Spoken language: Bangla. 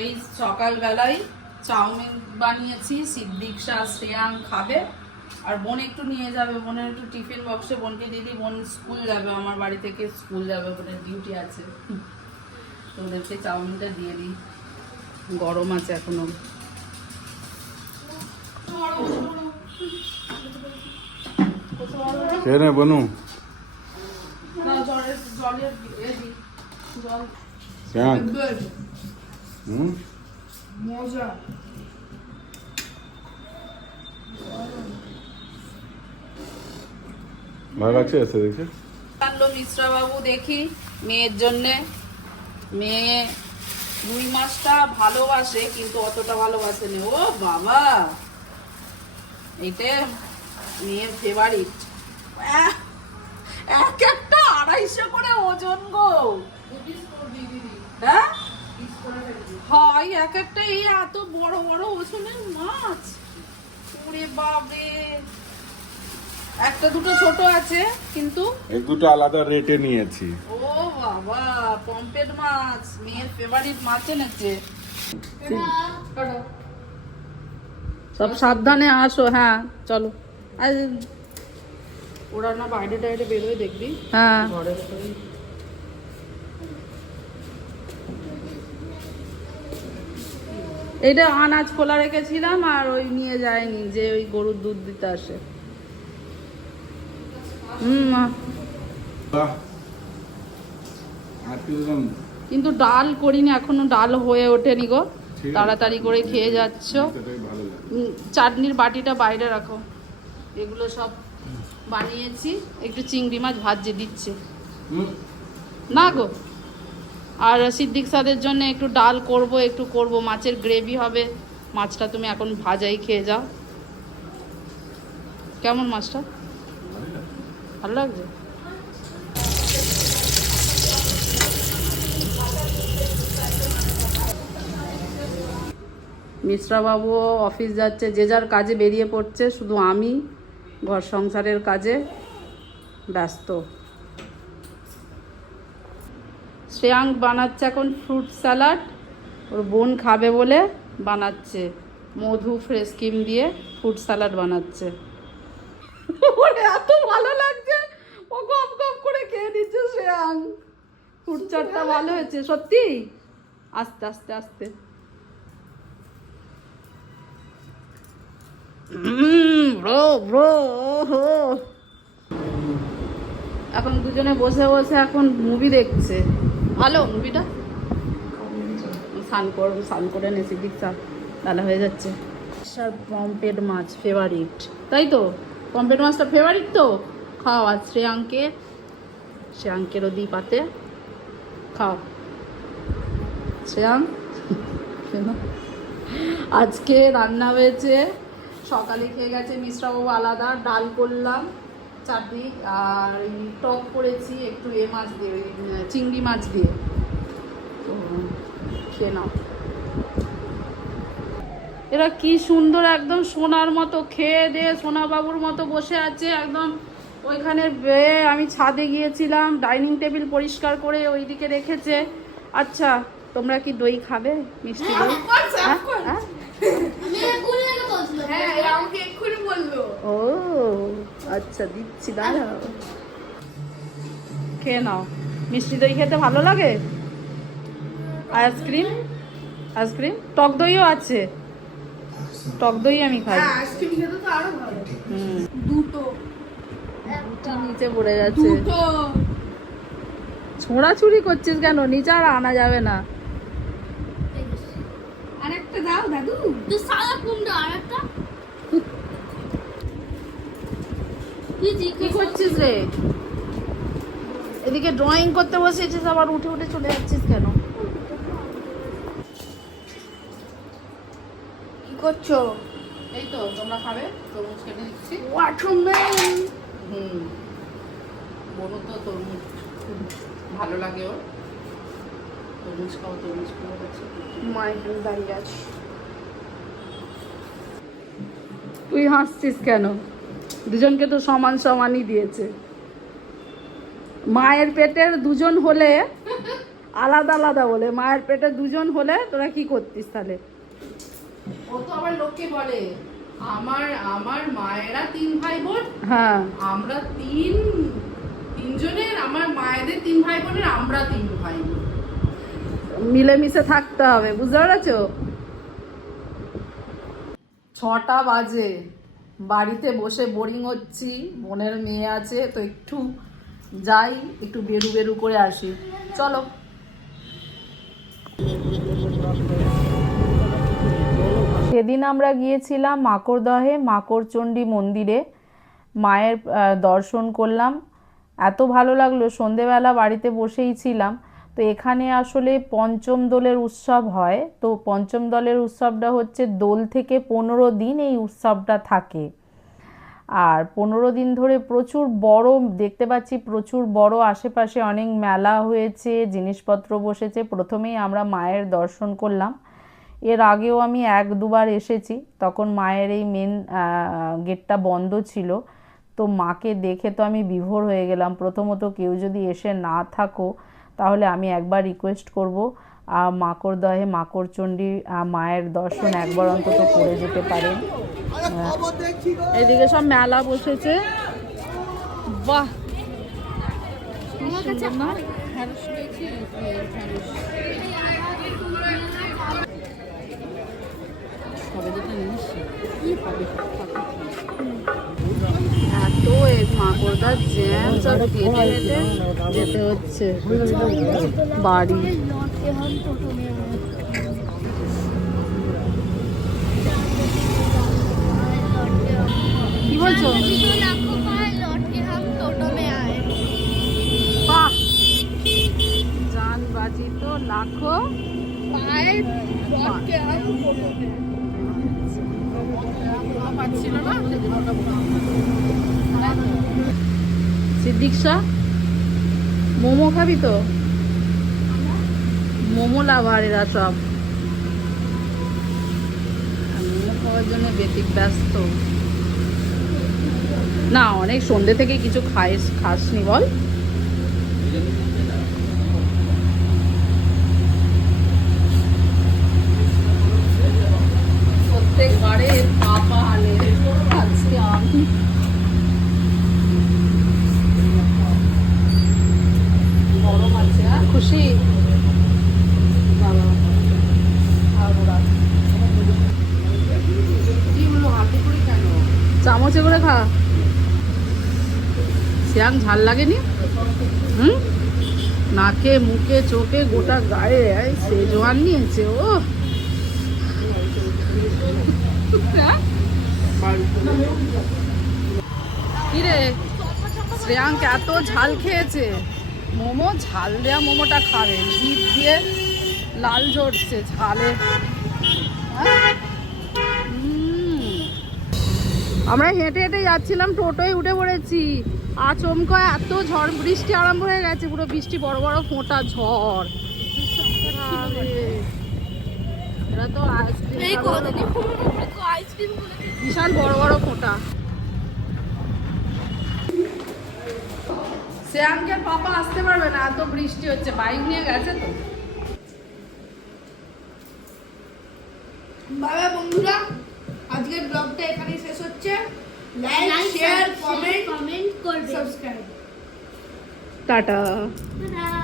এই সকালবেলায় চাউমিন বানিয়েছি, সিদ্দিক শাহ শ্রেয়াং খাবে আর বোন একটু নিয়ে যাবে, বোনের একটু টিফিন বক্সে বোনকে দিদি, বোন স্কুল যাবে, আমার বাড়ি থেকে স্কুল যাবে, বোনের ডিউটি আছে, তো ওদেরকে চাউমিনটা দিয়ে দিই, গরম আছে এখনো। কেনে বনু না জলের জল মজা। ভালো লাগছে এসে দেখে আনলো মিশ্রা বাবু, দেখি মেয়ের জন্যে। মেয়ে রুই মাছটা ভালোবাসে কিন্তু অতটা ভালোবাসে না। ও বাবা, এইটা মেয়ের ফেভারিট। এক একটা 250 করে ওজন গো। হ্যাঁ হয় এক একটা এই এত বড় বড় ওজনের মাছ। ওরে বাপরে, একটা দুটো ছোট আছে কিন্তু এক দুটো আলাদা রেটে নিয়েছি। ও বাবা, পম্পেট মাছ মেয়ের ফেভারিট মাছ এনেছে। সব সাবধানে আসো। হ্যাঁ চলো। ওরা না বাইরে টাইরে বেরোয় দেখবি। হ্যাঁ ঘরের ভেতরে। এইটা আনাজ খোলা রেখেছিলাম আর ওই নিয়ে যায়নি, যে ওই গরুর দুধ দিতে আসে। কিন্তু ডাল করিনি এখনো, ডাল হয়ে ওঠেনি গো, তাড়াতাড়ি করে খেয়ে যাচ্ছ। চাটনির বাটিটা বাইরে রাখো, এগুলো সব বানিয়েছি। একটু চিংড়ি মাছ ভাজে দিচ্ছে না গো। আর সিদ্দিক সাদের জন্য একটু ডাল একটু করব, মাছের গ্রেভি হবে। মাছটা তুমি এখন ভাজাই খেয়ে যাও। কেমন মাছটা? ভালো লাগছে? মিশ্রা বাবু অফিস যাচ্ছে, যে যার কাজে বেরিয়ে পড়ছে, শুধু আমি ঘর সংসারের কাজে ব্যস্ত। শ্রেয়াঙ্ক বানাচ্ছে এখন ফ্রুট স্যালাড, ওর বোন খাবে বলে বানাচ্ছে। মধু ফ্রেশ ক্রিম দিয়ে ফ্রুট স্যালাড বানাচ্ছে। ওর এত ভালো লাগছে, ও গপ গপ করে খেয়ে দিচ্ছে। শ্রেয়াঙ্ক ফ্রুট চাটটা ভালো হয়েছে সত্যি। আস্তে আস্তে আস্তে। এখন দুজনে বসে বসে এখন মুভি দেখছে। ভালো মুভিটা। স্নান করে নেছি দীক্ষা, তাহলে হয়ে যাচ্ছে। পম্পেট মাছ ফেভারিট, তাই তো? পম্পেট মাছটা ফেভারিট তো। খাও আজ শ্রেয়াঙ্কেরও দিই পাতে, খাও শ্রেয়াঙ্ক। আজকে রান্না হয়েছে, সকালে খেয়ে গেছে মিশ্রাবাবু আলাদা, ডাল করলাম, চাটনি আর টক করেছি একটু মাছ দিয়ে, চিংড়ি মাছ দিয়ে। তো খেয়ে নাও। এরা কি সুন্দর একদম সোনার মতো খেয়ে দিয়ে সোনা বাবুর মতো বসে আছে একদম। ওইখানে আমি ছাদে গিয়েছিলাম, ডাইনিং টেবিল পরিষ্কার করে ওইদিকে রেখেছে। আচ্ছা তোমরা কি দই খাবে? মিষ্টি দই? ও আচ্ছা দিচ্ছি, দাঁড়াও খেয়ে নাও। মিষ্টি দই খেতে ভালো লাগে। আইসক্রিম টক দইও আছে, টক দই আমি খাই। দুটো নিচে পড়ে যাচ্ছে। ছোঁড়াছুড়ি করছিস কেন? নিচে আর আনা যাবে না। আরেকটা দাও দাদু। তো সাদা কুমড়া আরেকটা। কি করছিস রে? এদিকে ড্রয়িং করতে বসেছিস, আবার উঠে উঠে চলে যাচ্ছিস কেন? কি করছো? এই তো তোমরা খাবে, তরমুজ কেটে দিচ্ছি। ওয়াটারমেলন। বলো তো তরমুজ খুব ভালো লাগে ওর। তরমুজ খাও, তরমুজ খাওয়া যাচ্ছে। মায়ের দাঁড়িয়ে আছে। তুই হাসছিস কেন? দুজনকে তো সমান সমানই দিয়েছে। মায়ের পেটের দুজন হলে আলাদা আলাদা বলে, মায়ের পেটে দুজন হলে তোরা কি করতিস তাহলে? ও তো আবার লোককে বলে আমার আমার মায়েরা 3 ভাই বোন, হ্যাঁ আমরা তিনজনের, আমার মায়েদের 3 ভাই বোনের আমরা 3 ভাই বোন, মিলেমিশে থাকতে হবে, বুঝতে পেরেছো? 6টা বাজে, বাড়িতে বসে বোরিং হচ্ছি, বোনের মেয়ে আছে তো একটু যাই, একটু বেরু বেরু করে আসি, চলো। সেদিন আমরা গিয়েছিলাম মাকড়দহে মাকড়চণ্ডী মন্দিরে, মায়ের দর্শন করলাম, এত ভালো লাগলো। সন্ধেবেলা বাড়িতে বসেই ছিলাম, তো এখানে আসলে পঞ্চম দোলের উৎসব হয়। তো পঞ্চম দোলের উৎসবটা হচ্ছে দোল থেকে 15 দিন এই উৎসবটা থাকে, আর 15 দিন ধরে প্রচুর বড় দেখতে পাচ্ছি, প্রচুর বড়, আশেপাশে অনেক মেলা হয়েছে, জিনিসপত্র বসেছে। প্রথমেই আমরা মায়ের দর্শন করলাম। এর আগেও আমি 1-2 বার এসেছি, তখন মায়ের এই মেন গেটটা বন্ধ ছিল। তো মাকে দেখে তো আমি বিভোর হয়ে গেলাম। প্রথমত কেউ যদি এসে না থাকো তাহলে আমি একবার রিকোয়েস্ট করব, মাকড়দহে মাকড়চণ্ডী মায়ের দর্শন একবার অন্তত করে যেতে পারেন। এদিকে সব মেলা বসেছে, বাহ এত মাকড়দার জ্যাম, সব কেটে কেটে যেতে হচ্ছে বাড়ি। কি বলছো? বাহ, জান বাজি তো লাখো সিদ্দিক শাহ, মোমো খাবি তো? মোমো লাভার এরা সব, মোমো খাওয়ার জন্য বেতিক ব্যস্ত না। অনেক সন্ধ্যে থেকে কিছু খাসনি বল? প্রত্যেকবারে পাপা আলে, আজকে আমি গরম আছে। খুশি বাবা, চামচে করে খা। শ্যাম ঝাল লাগেনি? নাকে মুখে চোখে গোটা গায়ে সেজওয়ান নিয়েছে ও। কিরে শ্রেয়াঙ্ক এত ঝাল খেয়েছে, মোমো ঝাল দেয়া মোমোটা খাবে, জিভ দিয়ে লাল ঝরছে ঝালে। আমরা হেঁটে হেঁটে যাচ্ছিলাম, টোটোয় উঠে পড়েছি, আচমকা এত ঝড় বৃষ্টি আরম্ভ হয়ে গেছে, পুরো বৃষ্টি, বড় বড় ফোঁটা ঝড়। এরা তো বিশাল বড় বড় ফোঁটা। শ্রেয়াঙ্কের পাপা আসতে পারবে না, এত বৃষ্টি হচ্ছে, বাইক নিয়ে গেছে তো। বাবা বন্ধুরা, আজকের ব্লগটা এখানেই শেষ হচ্ছে। লাইক, শেয়ার, কমেন্ট করবেন, সাবস্ক্রাইব। টাটা। টাটা।